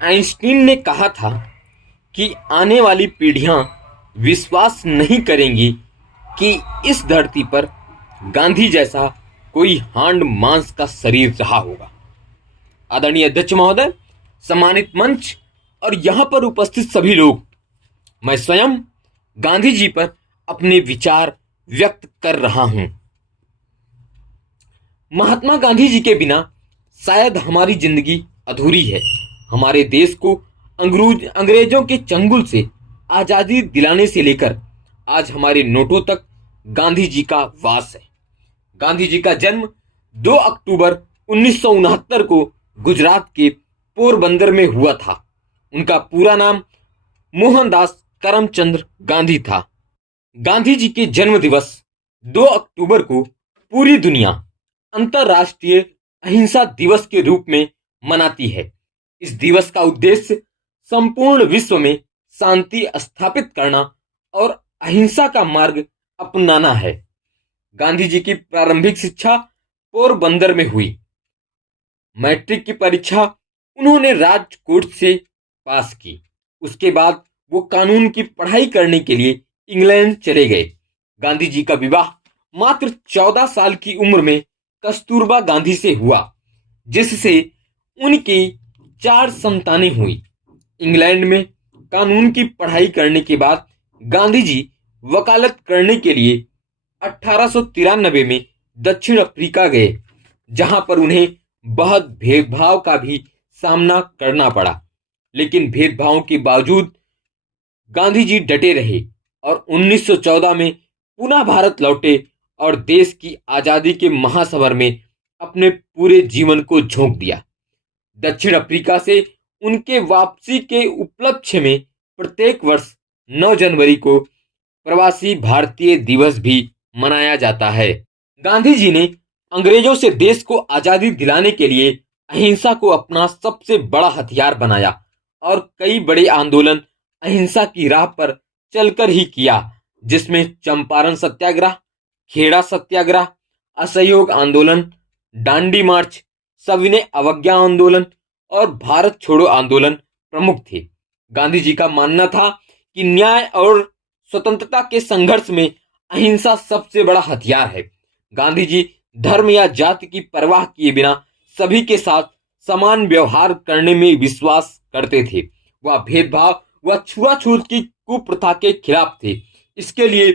Einstein ने कहा था कि आने वाली पीढ़ियां विश्वास नहीं करेंगी कि इस धरती पर गांधी जैसा कोई हांड मांस का शरीर रहा होगा। आदरणीय अध्यक्ष महोदय, सम्मानित मंच और यहां पर उपस्थित सभी लोग, मैं स्वयं गांधी जी पर अपने विचार व्यक्त कर रहा हूं। महात्मा गांधी जी के बिना शायद हमारी जिंदगी अधूरी है। हमारे देश को अंग्रेजों के चंगुल से आजादी दिलाने से लेकर आज हमारे नोटों तक गांधी जी का वास है। गांधी जी का जन्म 2 अक्टूबर 1969 को गुजरात के पोरबंदर में हुआ था। उनका पूरा नाम मोहनदास करमचंद गांधी था। गांधी जी के जन्म दिवस 2 अक्टूबर को पूरी दुनिया अंतर्राष्ट्रीय अहिंसा दिवस के रूप में मनाती है। इस दिवस का उद्देश्य संपूर्ण विश्व में शांति स्थापित करना और अहिंसा का मार्ग अपनाना है। गांधी जी की प्रारंभिक शिक्षा पोरबंदर में हुई। मैट्रिक की परीक्षा उन्होंने राजकोट से पास की। उसके बाद वो कानून की पढ़ाई करने के लिए इंग्लैंड चले गए। गांधी जी का विवाह मात्र 14 साल की उम्र में कस्तूरबा गांधी से हुआ, जिससे उनकी 4 संतानें हुई। इंग्लैंड में कानून की पढ़ाई करने के बाद गांधी जी वकालत करने के लिए 1893 में दक्षिण अफ्रीका गए, जहां पर उन्हें बहुत भेदभाव का भी सामना करना पड़ा। लेकिन भेदभावों के बावजूद गांधी जी डटे रहे और 1914 में पुनः भारत लौटे और देश की आजादी के महासमर में अपने पूरे जीवन को झोंक दिया। दक्षिण अफ्रीका से उनके वापसी के उपलक्ष्य में प्रत्येक वर्ष 9 जनवरी को प्रवासी भारतीय दिवस भी मनाया जाता है। गांधी जी ने अंग्रेजों से देश को आजादी दिलाने के लिए अहिंसा को अपना सबसे बड़ा हथियार बनाया और कई बड़े आंदोलन अहिंसा की राह पर चलकर ही किया, जिसमें चंपारण सत्याग्रह, खेड़ा सत्याग्रह, असहयोग आंदोलन, दांडी मार्च, सविनय अवज्ञा आंदोलन और भारत छोड़ो आंदोलन प्रमुख थे। गांधी जी का मानना था कि न्याय और स्वतंत्रता के संघर्ष में अहिंसा सबसे बड़ा हथियार है। गांधी जी धर्म या जाति की परवाह किए बिना सभी के साथ समान व्यवहार करने में विश्वास करते थे। वह भेदभाव व छुआछूत की कुप्रथा के खिलाफ थे। इसके लिए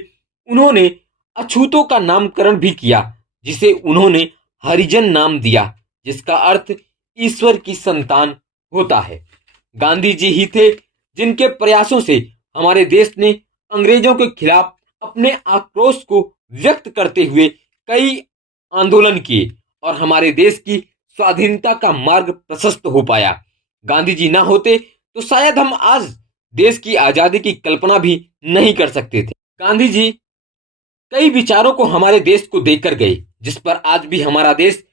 उन्होंने अछूतों का नामकरण भी किया, जिसे उन्होंने हरिजन नाम दिया, जिसका अर्थ ईश्वर की संतान होता है। गांधी जी ही थे जिनके प्रयासों से हमारे देश ने अंग्रेजों के खिलाफ अपने आक्रोश को व्यक्त करते हुए कई आंदोलन किए और हमारे देश की स्वाधीनता का मार्ग प्रशस्त हो पाया। गांधी जी ना होते तो शायद हम आज देश की आजादी की कल्पना भी नहीं कर सकते थे। गांधी जी कई विचारों को हमारे देश को देकर गए, जिस पर आज भी हमारा देश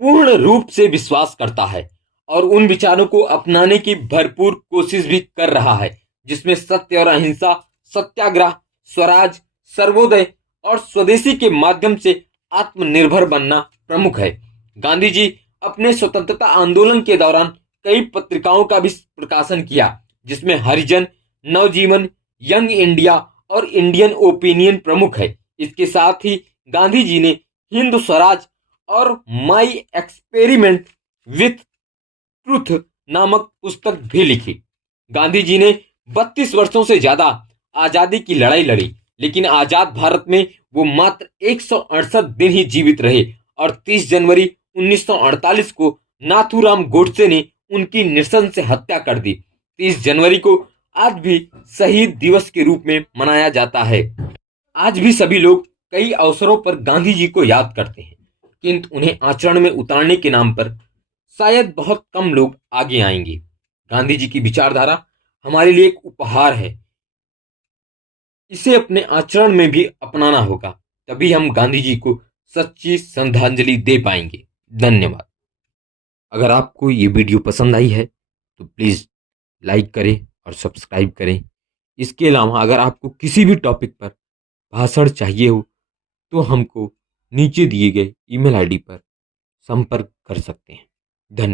पूर्ण रूप से विश्वास करता है और उन विचारों को अपनाने की भरपूर कोशिश भी कर रहा है, जिसमें सत्य और अहिंसा, सत्याग्रह, स्वराज, सर्वोदय और स्वदेशी के माध्यम से आत्मनिर्भर बनना प्रमुख है। गांधी जी अपने स्वतंत्रता आंदोलन के दौरान कई पत्रिकाओं का भी प्रकाशन किया, जिसमें हरिजन, नवजीवन, यंग इंडिया और इंडियन ओपिनियन प्रमुख है। इसके साथ ही गांधी जी ने हिंद स्वराज और माई एक्सपेरिमेंट विथ ट्रूथ नामक पुस्तक भी लिखी। गांधी जी ने 32 वर्षों से ज्यादा आजादी की लड़ाई लड़ी, लेकिन आजाद भारत में वो मात्र 168 दिन ही जीवित रहे और 30 जनवरी 1948 को नाथूराम गोडसे ने उनकी नृशंस से हत्या कर दी। 30 जनवरी को आज भी शहीद दिवस के रूप में मनाया जाता है। आज भी सभी लोग कई अवसरों पर गांधी जी को याद करते हैं, किंतु उन्हें आचरण में उतारने के नाम पर शायद बहुत कम लोग आगे आएंगे। गांधी जी की विचारधारा हमारे लिए एक उपहार है। इसे अपने आचरण में भी अपनाना होगा, तभी हम गांधी जी को सच्ची श्रद्धांजलि दे पाएंगे। धन्यवाद। अगर आपको ये वीडियो पसंद आई है तो प्लीज़ लाइक करें और सब्सक्राइब करें। इसके अलावा अगर आपको किसी भी टॉपिक पर भाषण चाहिए हो तो हमको नीचे दिए गए ईमेल आईडी पर संपर्क कर सकते हैं। धन्यवाद।